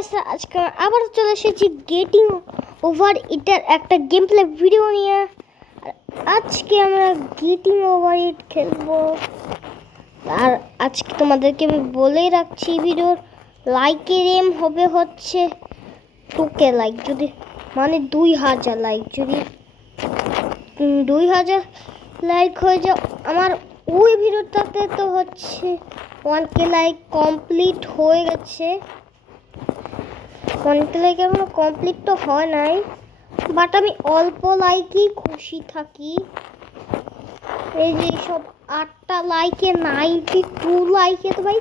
Guys, আজকে আবার চলে এসেছি গেটিং ওভার এটার একটা গেম প্লে ভিডিও নিয়ে। আজকে আমরা গেটিং ওভার ইট খেলবো। আর আজকে তোমাদেরকে আমি বলেই রাখছি, ভিডিওর লাইকের এম হবে হচ্ছে 2K লাইক। যদি মানে 2000 লাইক, যদি 2000 লাইক হয়ে যায় আমার ওই ভিডিওটাতে, তো হচ্ছে 1K লাইক কমপ্লিট হয়ে গেছে। 1K লাইক এখনো কমপ্লিট তো হয় নাই, বাট আমি অল্প লাইকেই খুশি থাকি। এই যে সব 8টা লাইকে 92 লাইকে, তো ভাই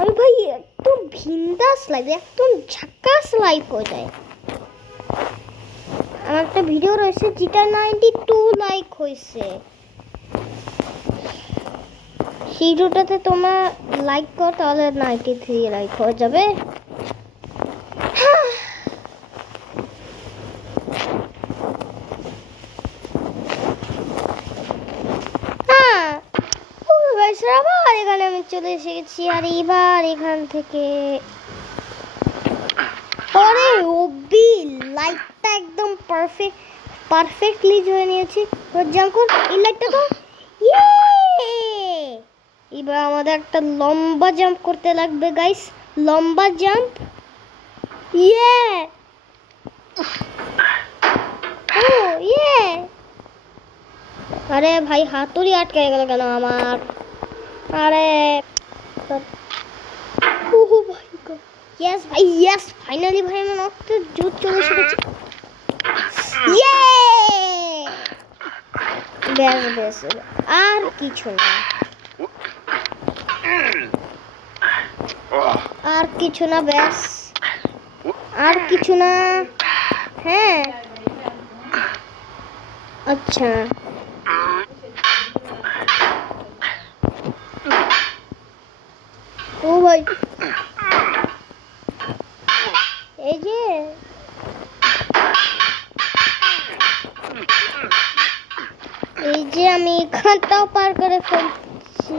আমি ভাই একদম ভিন্দাস লাইক, একদম ঝাক্কাস লাইক হয়ে যায়। আমার একটা ভিডিও রয়েছে যেটা 92 লাইক হয়েছে, সেই ভিডিওটাতে তোমরা লাইক করো তাহলে 93 লাইক হয়ে যাবে। আবার এখানে আমি চলে এসে গেছি, আর এবার এখান থেকে পরে ওবি লাইটটা একদম পারফেক্টলি ধরে নিয়েছি। জাম্প কর এই লাইটটা, তো এবার আমাদের একটা লম্বা জাম্প করতে লাগবে গাইস, লম্বা জাম্প। আরে ভাই হাতুড়ি আটকে গেল কেন আমার? আরে ইয়েস ভাই, ইয়েস ফাইনালি ভাই আমার একটা জুত চলে এসেছে। ব্যাস ব্যাস, আর কিছু না, আর কিছু না, ব্যাস আর কিছু না। হ্যাঁ আচ্ছা, ও ভাই এই যে আমি এখানটাও পার করে ফেলছি।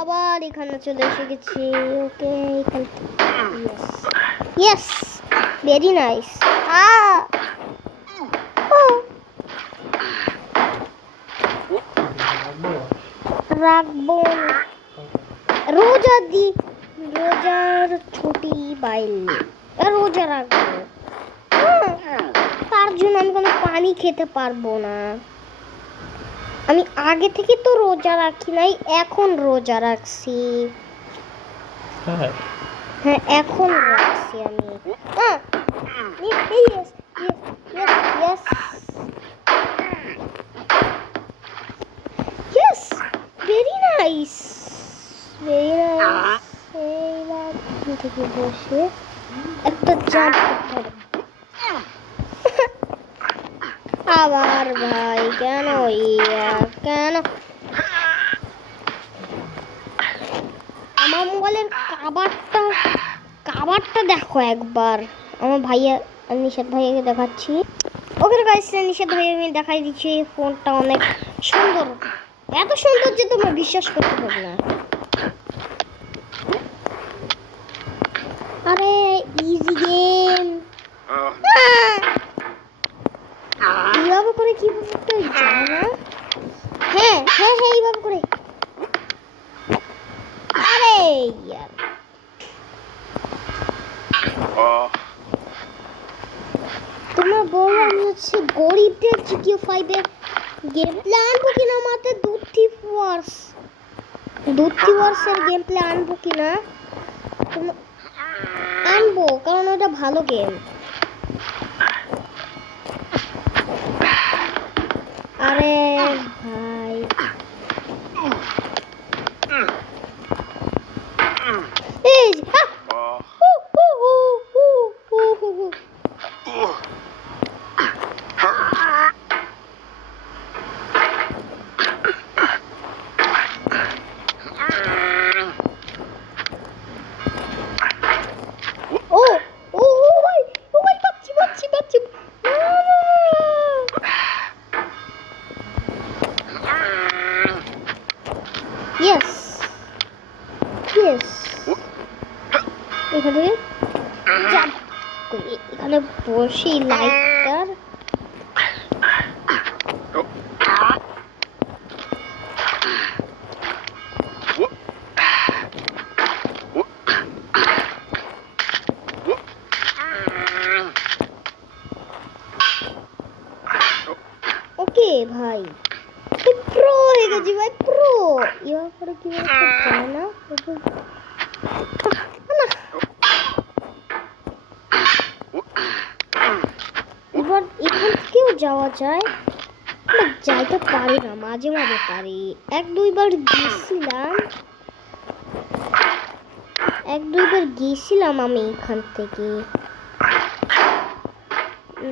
আবার এখানে চলে এসে গেছি। ওকে, ইয়েস ভেরি নাইস। রাখবো রোজার ছুটি বাইলে রোজা রাখবো, তার জন্য আমি কোনো পানি খেতে পারবো না। আমি আগে থেকে তো রোজা রাখি নাই, এখন রোজা রাখছি। হ্যাঁ এখন রাখছি আমি। Yes very nice, very nice. এইবার থেকে বসে একটা জাম্প করতে হবে। আবার ভাই কেন কেন আমার মোবাইলের কাভারটা দেখো একবার। আমার ভাইয়া নিশাদ ভাইয়াকে দেখাচ্ছি। ওকে গাইস, নিশাদ ভাই আমি দেখাই দিচ্ছি, ফোনটা অনেক সুন্দর, এত সুন্দর যে তোমরা বিশ্বাস করতে পারবে না। আরে ইজি গেম, এইভাবে করে কিভাবে যায় না? হ্যাঁ হ্যাঁ হ্যাঁ এইভাবে করে। আরে ইয়ার তোমরা বলো আমি হচ্ছে গরিবদের জিটিও 5 এর গেম প্লে আনবো কিনা, মাত্র 2 ওয়ার্সের গেম প্লে আনবো কিনা? আনবো, কারণ ওটা ভালো গেম। আরে ভাই এই ইয়েস ইয়েস এখানে এখানে বসি লাইটার ওকে ভাই প্রো হয়ে গেছি ভাই প্রো এবার করে কি যায় না এবার এখান থেকেও যাওয়া যায় যাইতে পারি না মাঝে মাঝে পারি এক দুইবার গেছিলাম আমি এখান থেকে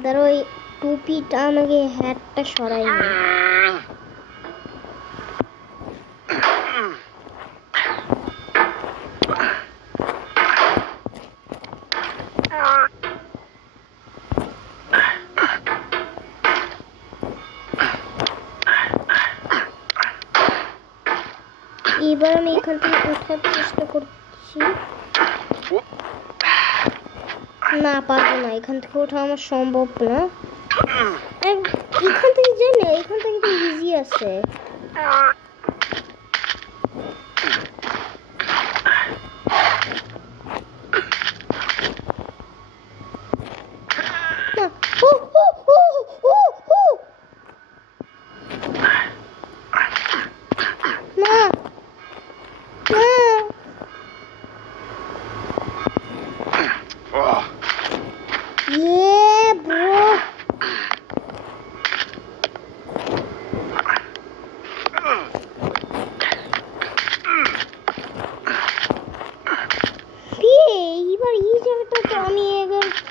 ধরো ওই টুপিটা আমাকে হ্যাটটা সরাই নি এবার আমি এখান থেকে ওঠার চেষ্টা করছি না পারবো না এখান থেকে ওঠা আমার সম্ভব না এখান থেকে যাই না এখান থেকে তো ইজি আছে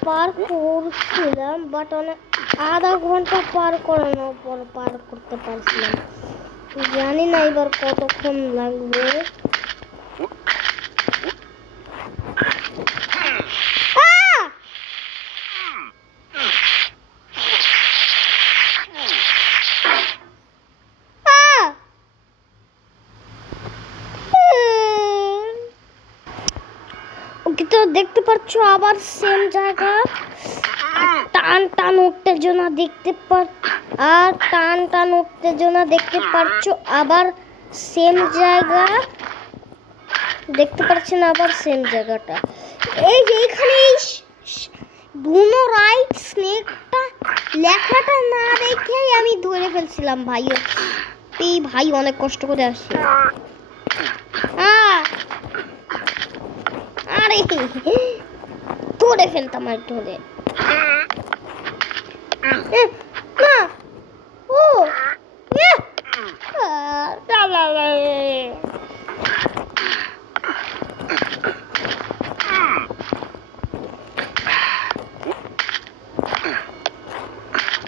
পার করছিলাম বাট অনেক আধা ঘন্টা পার করানোর পর পার করতে পারছিলাম জানি না এবার কতক্ষণ লাগবে ওকে তো দেখতে পাচ্ছ আবার সেম জায়গা টান টান উত্তেজনা দেখতে পাচ্ছ আবার সেম জায়গা দেখতে পাচ্ছেন আবার সেম জায়গাটা এই যে এখানে বুনো রাইট স্নেকটা লেখাটা না দেখেই আমি ধরে ফেলছিলাম ভাই এই ভাই অনেক কষ্ট করে আসছে আরে ধরে ফেলতাম আর ধরে না ও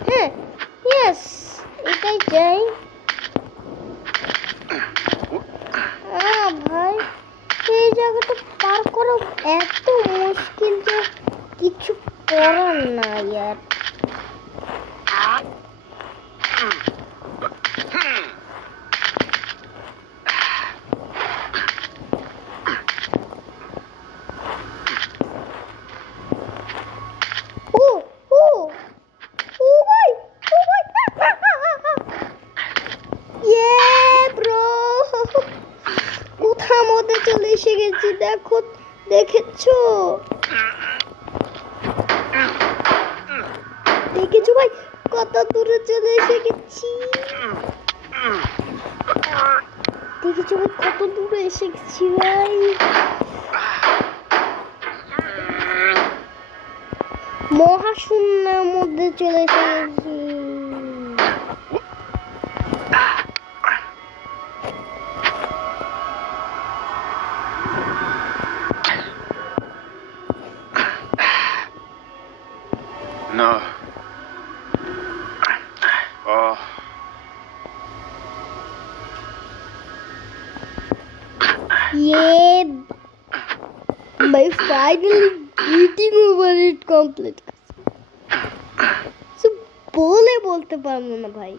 হ্যাঁ ইয়েস এটাই চাই ভাই এই জায়গাটা পার করা এত মুশকিল যে কিছু করার না ইয়ার চলে এসে গেছি দেখো দেখেছো ভাই কত দূরে চলে এসে গেছি দেখেছো ভাই কত দূরে এসে গেছি ভাই মহাশূন্যের মধ্যে চলে এসে গেছি No. Oh. Yeah, by finally getting over it complete. So बोलते पारो ना भाई